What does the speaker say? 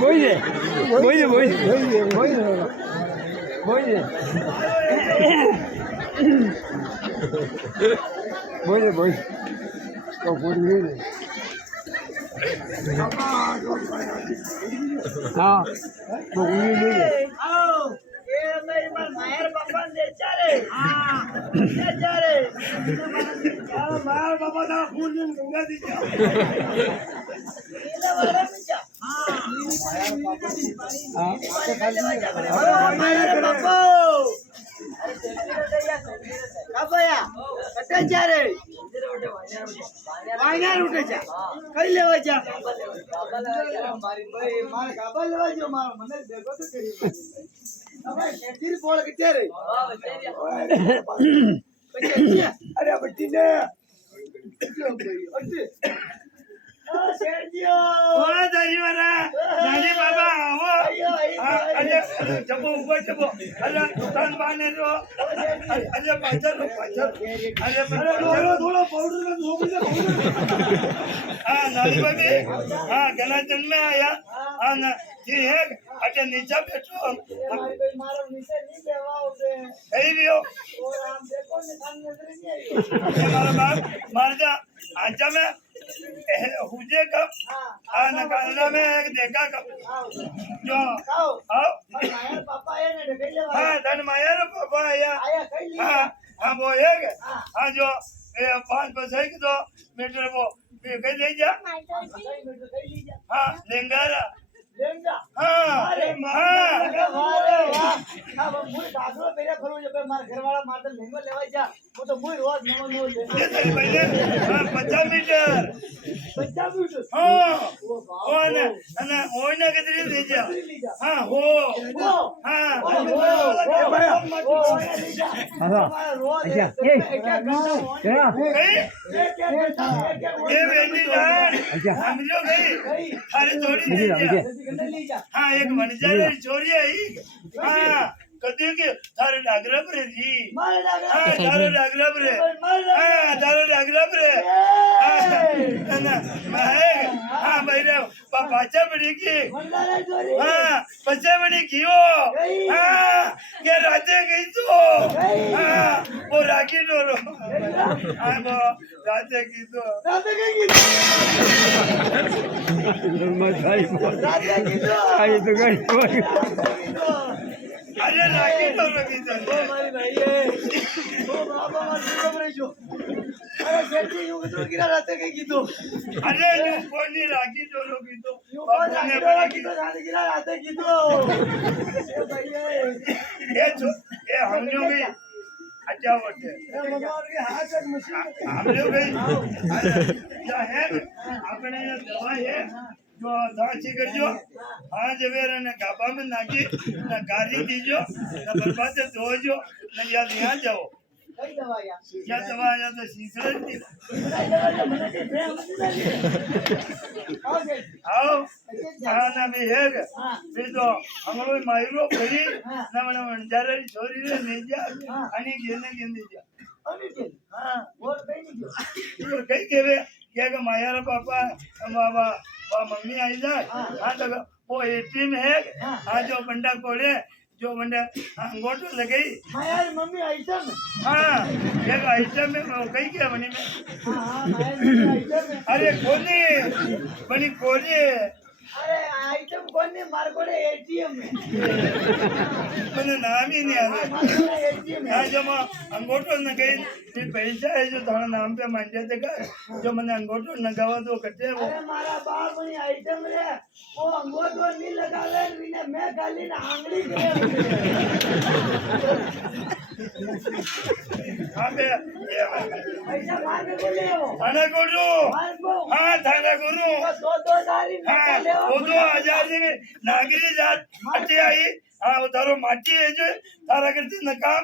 બોઈ બોઈ બોઈ બોઈ બોઈ બોઈ તો પૂરી ને હા તો પૂરી ને આવો એ મેરી માયર બાપા દે ચારે હા દે ચારે આ માયર બાપા ના ફૂલ ને ગંગા દી જા એલા વાળા મિજા હા માયર બાપા કાબયા કટે ચારે વાયનાર ઉઠે છે કઈ લેવા જા મારી ભાઈ માર કાબા લેવા જો માર મને દેખો તો કરી હવે ખેતીર બોળ કે રે અરે બટ્ટી ને ઓલા દાદી વાળા દાદી બાબા આવો અરે જબો ઉભો જબો અરે દુકાન બાને રો અરે પાછળ અરે થોડો પાવડર કા છોકરી હા નાની બાબી હા ઘણા જન્મે આયા હા ના જે હે અટે નીચે બેઠો મારી ભાઈ મારો નીચે નહીં બેવા ઉભે કઈ રહ્યો ઓ રામ દેખો ને સામે નજર નહીં આવ્યો મારા બાપ માર જા આજા મે हुजे कब हाँ नकालना में एक देखा कब जो आओ मायर पापा आया ने ढकेल ले हाँ धन मायर पापा आया हाँ हाँ वो एक हाँ जो 5 बजे की तो मीटर वो कहीं ले जा हाँ लेंगारा हाँ अरे वाह अब मुझे दादरो पेरे खरो जब मार घरवाला मार तो लेंगो लेवा जा वो तो मुझे रोज नमो नमो ले तेरे पहले हां 50 मीटर 50 मीटर हां वो ना ओय ना कितनी ले जा हां हो हां ये बेटी जान हम जो गई अरे थोड़ी हाँ एक मनजारे छोरी है हाँ कदी के थारे डागरा पर जी हाँ थारे डागरा पर हाँ थारे डागरा पर ना हाँ भाई रे पाचा बड़ी की हाँ पाचा बड़ी की हो हाँ ये राते गई तो हाँ वो राखी डोरो हाँ वो राते की तो राते की अरे राखी डोरो की तो हमारी भाई है ओ बाबा मत रही जो अरे सेठी यूं तो गिरा राते की तो अरे यूं कोनी राखी डोरो की तो ने बड़ा की तो रात गिरा राते की तो ए भाई ये हम लोग भी अच्छा होते हम लोग भी क्या है अपने दवा है जो दाची करजो हाँ जवेर ने गाबा में नागी ना गारी दीजो ना बर्बाद धोजो ना याद यहाँ जाओ क्या दवा या तो सीसरे दी आओ हाँ ना भी है भी तो हम लोग मायरो करी ना मने मंजारे छोरी रे नहीं जा अनी गेने गेंदी जा हाँ और कहीं के वे क्या का माया रे पापा बाबा वो मम्मी आई जाए हाँ तो वो एटीएम है हाँ जो बंडा कोड़े जो बंडा अंगूठो लगाई माया मम्मी आइटम हाँ एक आइटम में कहीं क्या बनी में अरे कोनी बनी कोनी अरे आइटम कोनी मार कोड़े एटीएम में मैंने नाम ही नहीं आता हाँ जो मैं अंगूठो लगाई फिर पैसा है जो थोड़ा नाम पे मान जाते का जो मैंने अंगूठो लगावा तो कटे वो अरे मारा बाप ने आइटम रे वो अंगूठो नहीं लगा ले मैंने मैं गाली ना आंगली दे हाँ बे पैसा मार के बोले हो थाना गुरु हाँ थाना गुरु 2,000 हाँ 2,000 नागरी जात अटे आई हाँ वो तारो माटी है जो तारा करते न काम